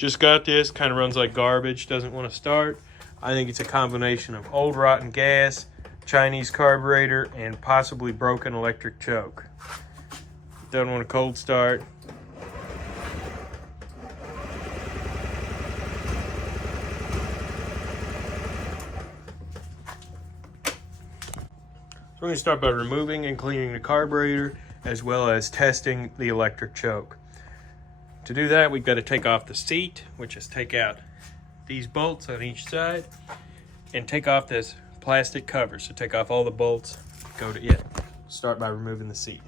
Just got this, kind of runs like garbage, doesn't want to start. I think it's a combination of old rotten gas, Chinese carburetor, and possibly broken electric choke. Doesn't want a cold start. So we're going to start by removing and cleaning the carburetor, as well as testing the electric choke. To do that, we've got to take off the seat, which is take out these bolts on each side, and take off this plastic cover. So take off all the bolts, go to it. Start by removing the seat.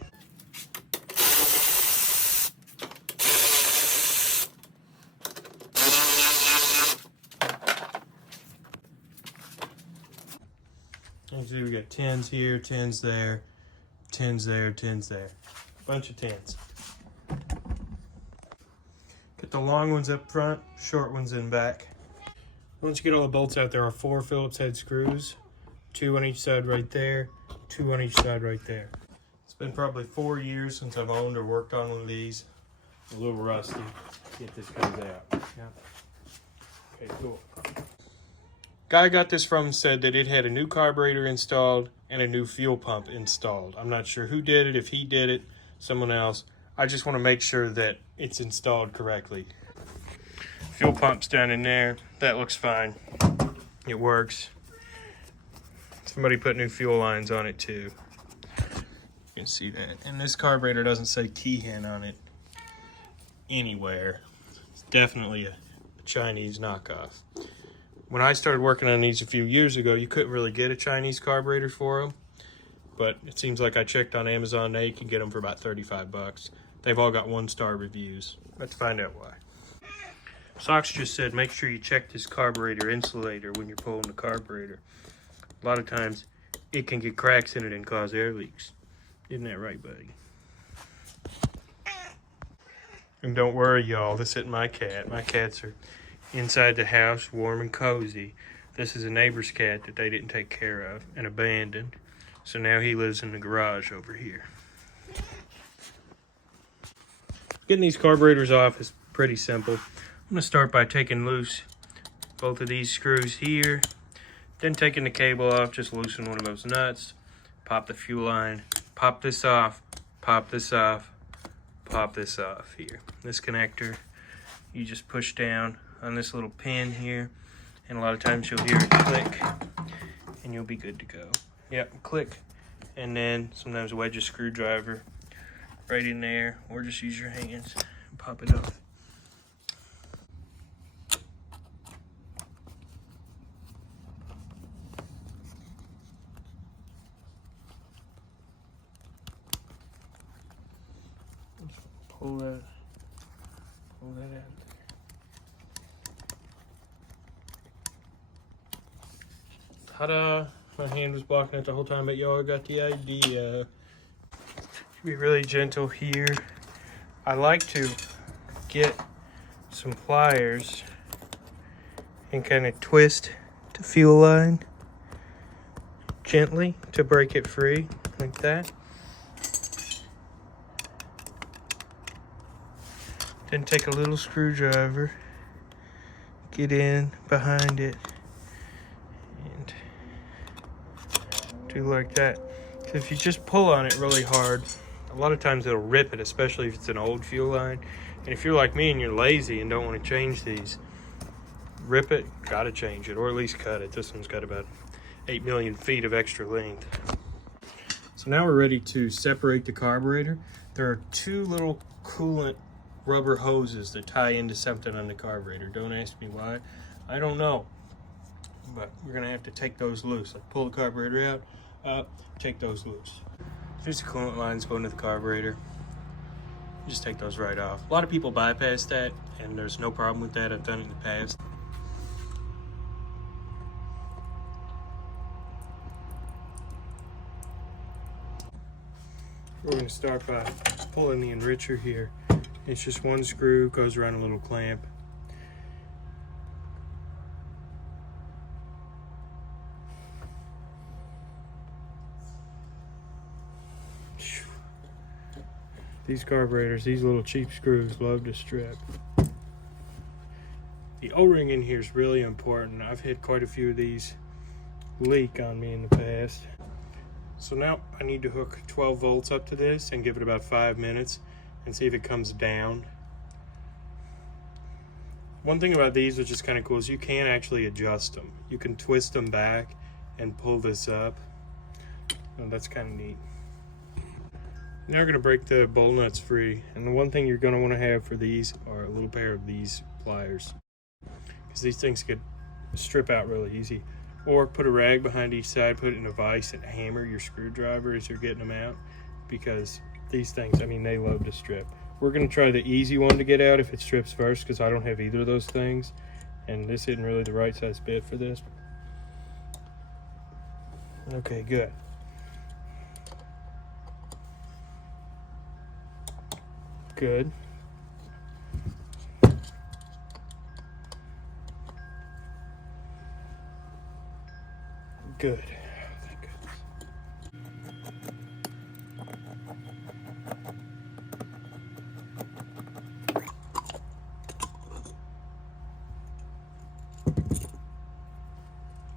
You see we got tins here, tins there, tins there, tins there. Bunch of tins. Get the long ones up front, short ones in back. Once you get all the bolts out, there are 4 Phillips head screws, 2 on each side right there, 2 on each side right there. It's been probably 4 years since I've owned or worked on one of these. A little rusty. See if this comes out. Yeah. Okay, cool. Guy I got this from said that it had a new carburetor installed and a new fuel pump installed. I'm not sure who did it, if he did it, someone else. I just want to make sure that it's installed correctly. Fuel pump's down in there. That looks fine. It works. Somebody put new fuel lines on it too. You can see that. And this carburetor doesn't say Keehan on it anywhere. It's definitely a Chinese knockoff. When I started working on these a few years ago, you couldn't really get a Chinese carburetor for them. But it seems like I checked on Amazon, now you can get them for about 35 bucks. They've all got 1-star reviews. Let's find out why. Socks just said make sure you check this carburetor insulator when you're pulling the carburetor. A lot of times it can get cracks in it and cause air leaks. Isn't that right, buddy? And don't worry, y'all, this isn't my cat. My cats are inside the house, warm and cozy. This is a neighbor's cat that they didn't take care of and abandoned. So now he lives in the garage over here. Getting these carburetors off is pretty simple. I'm gonna start by taking loose both of these screws here, then taking the cable off, just loosen one of those nuts, pop the fuel line, pop this off, pop this off, pop this off here. This connector, you just push down on this little pin here, and a lot of times you'll hear it click, and you'll be good to go. Yep, click, and then sometimes wedge a screwdriver right in there, or just use your hands and pop it off. Pull that out. Ta-da! My hand was blocking it the whole time, but y'all got the idea. Be really gentle here. I like to get some pliers and kind of twist the fuel line gently to break it free, like that. Then take a little screwdriver, get in behind it, and do like that. So if you just pull on it really hard, a lot of times it'll rip it, especially if it's an old fuel line. And if you're like me and you're lazy and don't want to change these, rip it, gotta change it, or at least cut it. This one's got about 8 million feet of extra length. So now we're ready to separate the carburetor. There are 2 little coolant rubber hoses that tie into something on the carburetor. Don't ask me why, I don't know. But we're gonna have to take those loose. Like pull the carburetor out, up, take those loose. Here's the coolant lines going to the carburetor. Just take those right off. A lot of people bypass that, and there's no problem with that. I've done it in the past. We're going to start by pulling the enricher here. It's just 1 screw, goes around a little clamp. These carburetors, these little cheap screws love to strip. The O-ring in here is really important. I've had quite a few of these leak on me in the past. So now I need to hook 12 volts up to this and give it about 5 minutes and see if it comes down. One thing about these, which is kind of cool, is you can actually adjust them. You can twist them back and pull this up. Oh, that's kind of neat. Now we're going to break the bowl nuts free. And the one thing you're going to want to have for these are a little pair of these pliers, because these things could strip out really easy. Or put a rag behind each side, put it in a vise, and hammer your screwdriver as you're getting them out, because these things, I mean, they love to strip. We're going to try the easy one to get out if it strips first, because I don't have either of those things, and this isn't really the right size bit for this. Okay, good. Good. Good. Thank goodness.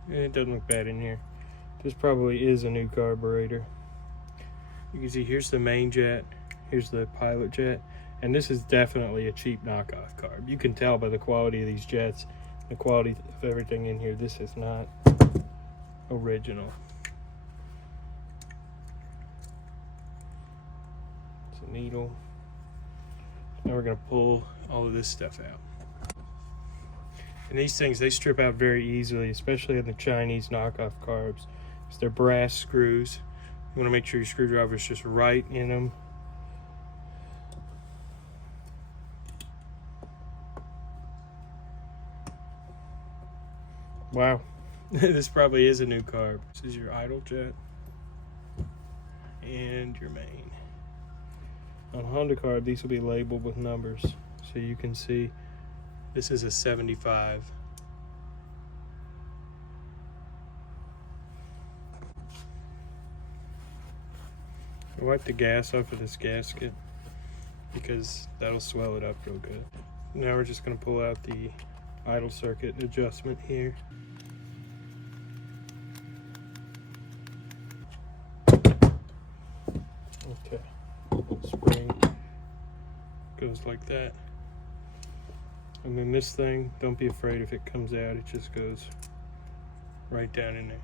It doesn't look bad in here. This probably is a new carburetor. You can see here's the main jet, here's the pilot jet, and this is definitely a cheap knockoff carb. You can tell by the quality of these jets, the quality of everything in here. This is not original. It's a needle. Now we're going to pull all of this stuff out. And these things, they strip out very easily, especially in the Chinese knockoff carbs. It's their brass screws. You want to make sure your screwdriver is just right in them. Wow. This probably is a new carb. This is your idle jet and your main. On Honda carb, these will be labeled with numbers, so you can see this is a 75. I wipe the gas off of this gasket because that'll swell it up real good. Now we're just going to pull out the idle circuit adjustment here. Okay, spring goes like that. And then this thing, don't be afraid if it comes out, it just goes right down in there.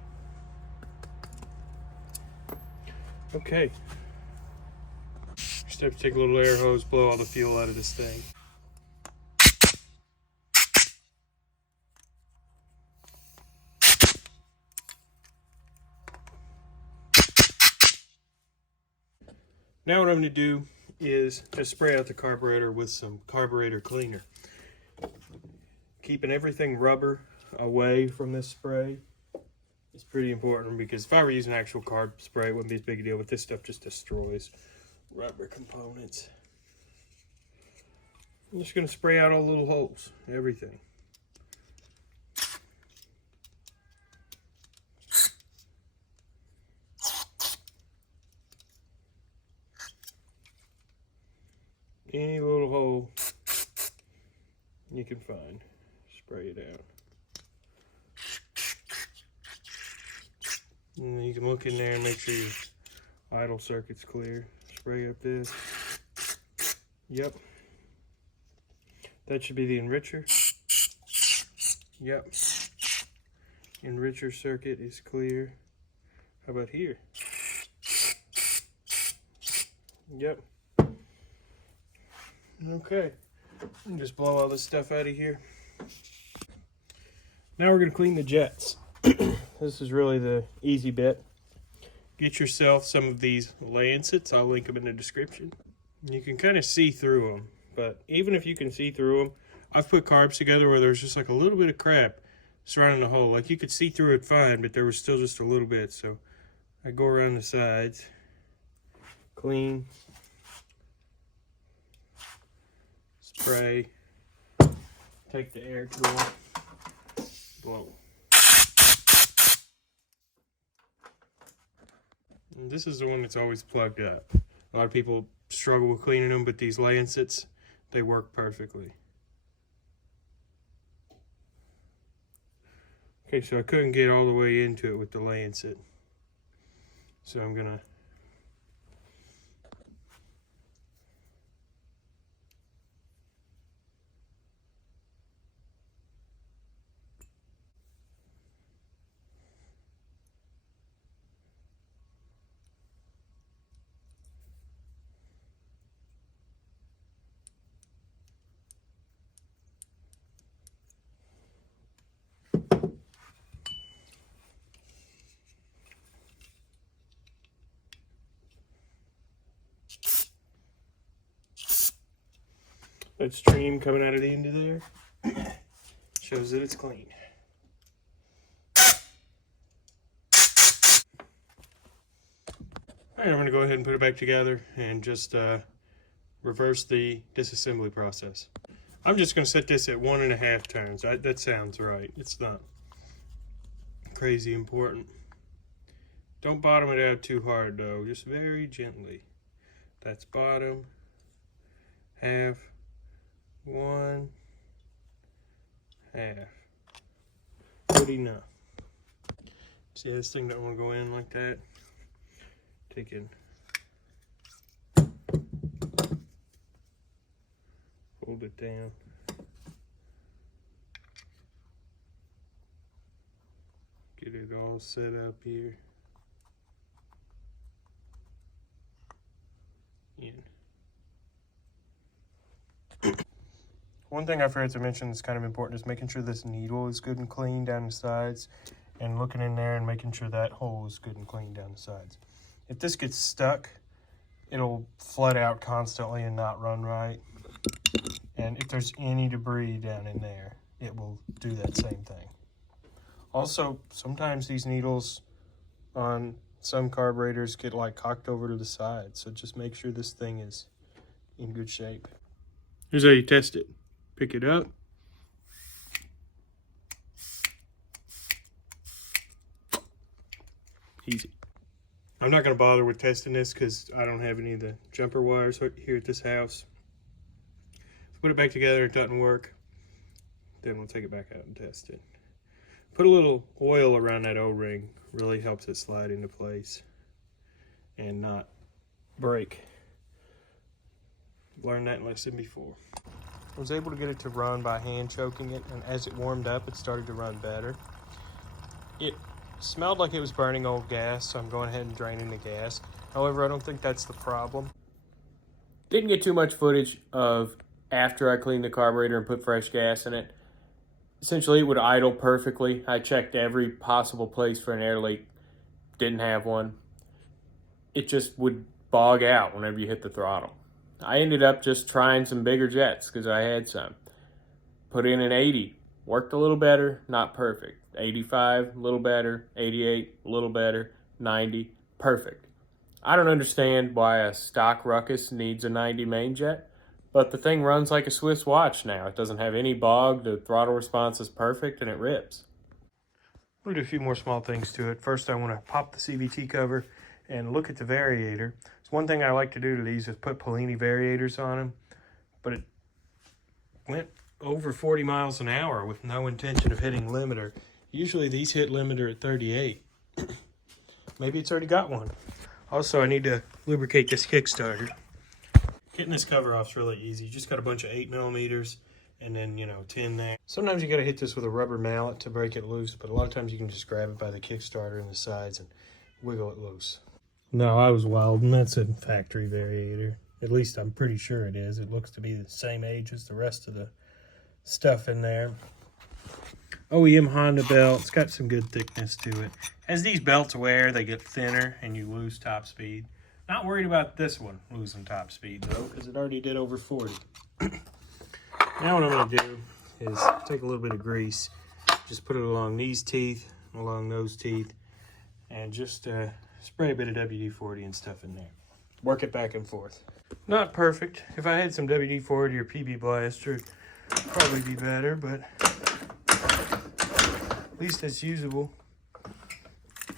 Okay. Just have to take a little air hose, blow all the fuel out of this thing. Now what I'm going to do is just spray out the carburetor with some carburetor cleaner. Keeping everything rubber away from this spray is pretty important, because if I were using actual carb spray, it wouldn't be as big a deal, but this stuff just destroys rubber components. I'm just going to spray out all the little holes, everything. Any little hole you can find, spray it out. And then you can look in there and make sure your idle circuit's clear. Spray up this. Yep. That should be the enricher. Yep. Enricher circuit is clear. How about here? Yep. Okay, and just blow all this stuff out of here. Now we're going to clean the jets. This is really the easy bit. Get yourself some of these lancets. I'll link them in the description. You can kind of see through them, but even if you can see through them, I've put carbs together where there's just like a little bit of crap surrounding the hole. Like you could see through it fine, but there was still just a little bit. So I go around the sides, clean, spray, take the air tool, blow. And this is the one that's always plugged up. A lot of people struggle with cleaning them, but these lancets, they work perfectly. Okay, so I couldn't get all the way into it with the lancet. So I'm gonna that stream coming out of the end of there shows that it's clean. All right, I'm gonna go ahead and put it back together and just reverse the disassembly process. I'm just gonna set this at 1.5 turns. That sounds right. It's not crazy important. Don't bottom it out too hard though, just very gently. That's bottom, half, 1, half. Good enough. See, this thing don't want to go in like that. Taking, hold it down. Get it all set up here. In. One thing I forgot to mention that's kind of important is making sure this needle is good and clean down the sides, and looking in there and making sure that hole is good and clean down the sides. If this gets stuck, it'll flood out constantly and not run right. And if there's any debris down in there, it will do that same thing. Also, sometimes these needles on some carburetors get like cocked over to the side, so just make sure this thing is in good shape. Here's how you test it. Pick it up. Easy. I'm not going to bother with testing this because I don't have any of the jumper wires here at this house. Put it back together, it doesn't work, then we'll take it back out and test it. Put a little oil around that O-ring, really helps it slide into place and not break. Learned that lesson before. I was able to get it to run by hand choking it, and as it warmed up, it started to run better. It smelled like it was burning old gas, so I'm going ahead and draining the gas. However, I don't think that's the problem. Didn't get too much footage of after I cleaned the carburetor and put fresh gas in it. Essentially, it would idle perfectly. I checked every possible place for an air leak. Didn't have one. It just would bog out whenever you hit the throttle. I ended up just trying some bigger jets because I had some. Put in an 80. Worked a little better, not perfect. 85, a little better. 88, a little better. 90, perfect. I don't understand why a stock Ruckus needs a 90 main jet, but the thing runs like a Swiss watch now. It doesn't have any bog, the throttle response is perfect, and it rips. I'm going to do a few more small things to it. First, I want to pop the CVT cover and look at the variator. So one thing I like to do to these is put Polini variators on them, but it went over 40 miles an hour with no intention of hitting limiter. Usually these hit limiter at 38. Maybe it's already got one. Also, I need to lubricate this Kickstarter. Getting this cover off is really easy. You just got a bunch of 8mm and then, tin there. Sometimes you got to hit this with a rubber mallet to break it loose, but a lot of times you can just grab it by the Kickstarter and the sides and wiggle it loose. No, I was wild, and that's a factory variator. At least I'm pretty sure it is. It looks to be the same age as the rest of the stuff in there. OEM Honda belt. It's got some good thickness to it. As these belts wear, they get thinner and you lose top speed. Not worried about this one losing top speed though, because it already did over 40. Now what I'm going to do is take a little bit of grease, just put it along these teeth, along those teeth, and just spray a bit of WD-40 and stuff in there. Work it back and forth. Not perfect. If I had some WD-40 or PB Blaster, it'd probably be better, but at least it's usable.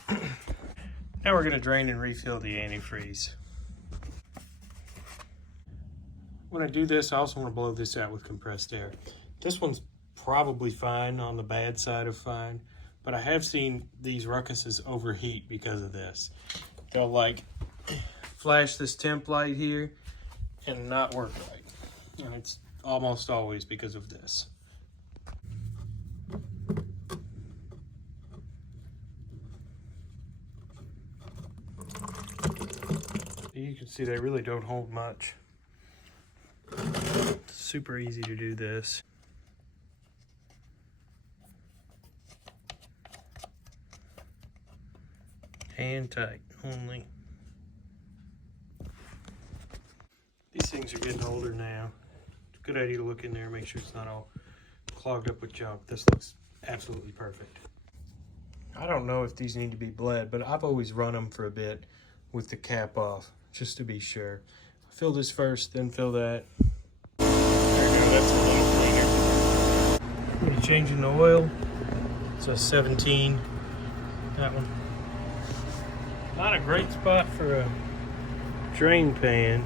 Now we're going to drain and refill the antifreeze. When I do this, I also want to blow this out with compressed air. This one's probably fine, on the bad side of fine, But I have seen these Ruckuses overheat because of this. They'll like flash this temp light here and not work right. And it's almost always because of this. You can see they really don't hold much. It's super easy to do this. Hand tight only. These things are getting older now. It's a good idea to look in there and make sure it's not all clogged up with junk. This looks absolutely perfect. I don't know if these need to be bled, but I've always run them for a bit with the cap off, just to be sure. Fill this first, then fill that. There you go, that's a little cleaner. We're changing the oil. It's a 17, that one. Not a great spot for a drain pan.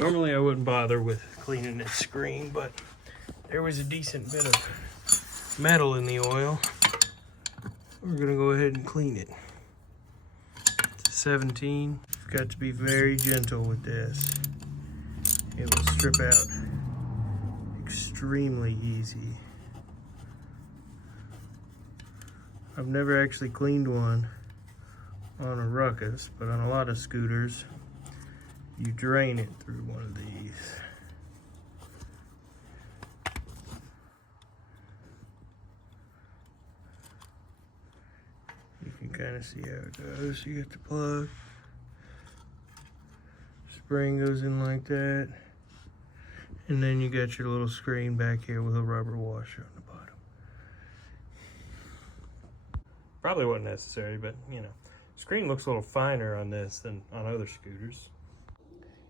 Normally I wouldn't bother with cleaning this screen, but there was a decent bit of metal in the oil. We're gonna go ahead and clean it. It's a 17. You've got to be very gentle with this. It will strip out extremely easy. I've never actually cleaned one on a Ruckus, but on a lot of scooters, you drain it through one of these. You can kind of see how it goes. You get the plug. Spring goes in like that. And then you got your little screen back here with a rubber washer on the bottom. Probably wasn't necessary, but you know. Screen looks a little finer on this than on other scooters.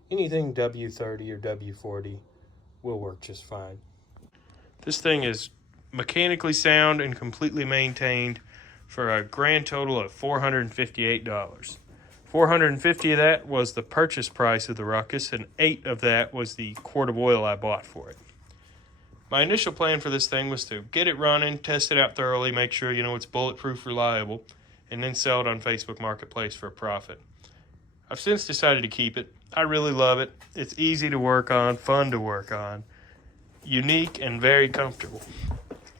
Anything W30 or W40 will work just fine. This thing is mechanically sound and completely maintained for a grand total of $458. $450 of that was the purchase price of the Ruckus, and $8 of that was the quart of oil I bought for it. My initial plan for this thing was to get it running, test it out thoroughly, make sure it's bulletproof, reliable, and then sell it on Facebook Marketplace for a profit. I've since decided to keep it. I really love it. It's easy to work on, fun to work on, unique and very comfortable.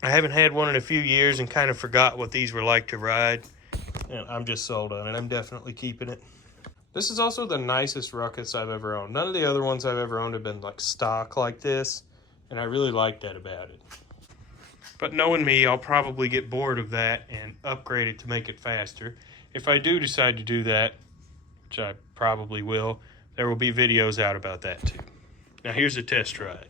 I haven't had one in a few years and kind of forgot what these were like to ride, and I'm just sold on it. I'm definitely keeping it. This is also the nicest Ruckus I've ever owned. None of the other ones I've ever owned have been like stock like this, and I really like that about it. But knowing me, I'll probably get bored of that and upgrade it to make it faster. If I do decide to do that, which I probably will, there will be videos out about that too. Now here's a test ride.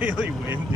Really windy.